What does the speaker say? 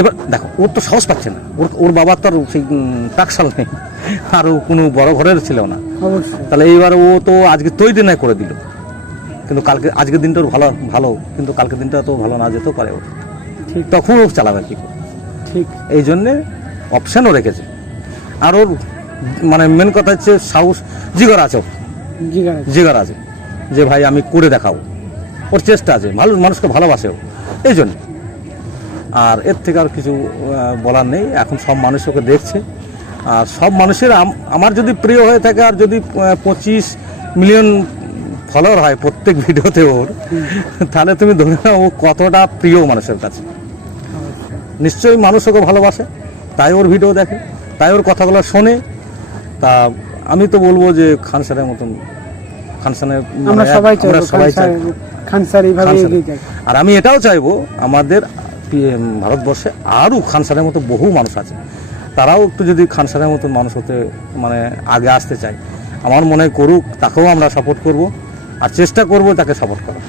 এবার দেখো, ওর তো সাহস পাচ্ছে না, ওর বাবার তো আর সেই টাকশাল নেই, আর ও কোনো বড় ঘরের ছিল না। তাহলে এইবার ও তো আজকে তৈরি না করে দিল, কিন্তু কালকে আজকের দিনটা ওর ভালো, কিন্তু কালকের দিনটা তো ভালো না যেতেও পারে ওর, ঠিক তখন ও চালাবে কি করে? ঠিক এই জন্যে অপশানও রেখেছে। আর ওর মানে মেন কথা হচ্ছে সাহস, জিগার আছে, জিগার আছে যে ভাই আমি করে দেখাবো, ওর চেষ্টা আছে, ভালো মানুষকে ভালোবাসে ও, এই জন্য। আর এর থেকে আর কিছু বলার নেই। এখন সব মানুষ ওকে দেখছে, আর সব মানুষের আমার যদি প্রিয় হয়ে থাকে, আর যদি 25 মিলিয়ন ফলোয়ার হয় প্রত্যেক ভিডিওতে ওর, তাহলে তুমি ধরে নাও ও কতটা প্রিয় মানুষের কাছে। নিশ্চয়ই মানুষ ওকে ভালোবাসে, তাই ওর ভিডিও দেখে, তাই ওর কথাগুলো শোনে। তা আমি তো বলবো যে খান স্যারের মতন, খান স্যারের আমরা সবাই চাই, আর আমি এটাও চাইবো আমাদের ভারতবর্ষে আরও খান স্যারের মতো বহু মানুষ আছে, তারাও একটু যদি খান স্যারের মতন মানুষ হতে মানে আগে আসতে চায়, আমার মনে হয় করুক, তাকেও আমরা সাপোর্ট করব, আর চেষ্টা করব তাকে সাপোর্ট করা।